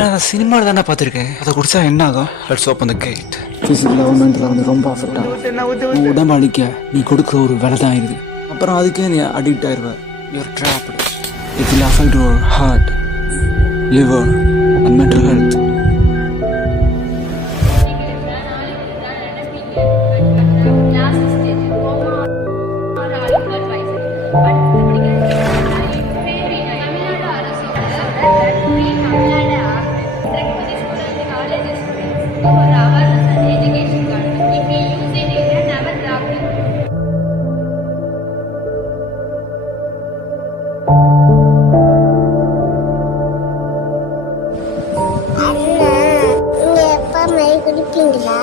நான் சினிமாவில் தானே பார்த்துருக்கேன். அதை குடிச்சா என்ன ஆகும்? Let's open the gate. ஃபிசிக்கலாக மென்டலாக வந்து ரொம்ப அஃபெக்ட் ஆகும். உடம்பு அடிக்க நீ கொடுக்குற ஒரு வேலை தான் இது. அப்புறம் அதுக்கே நீ அடிக்ட் ஆயிடுவ. You're trapped. It will affect your heart, liver and mental health. குடிப்பீங்களா?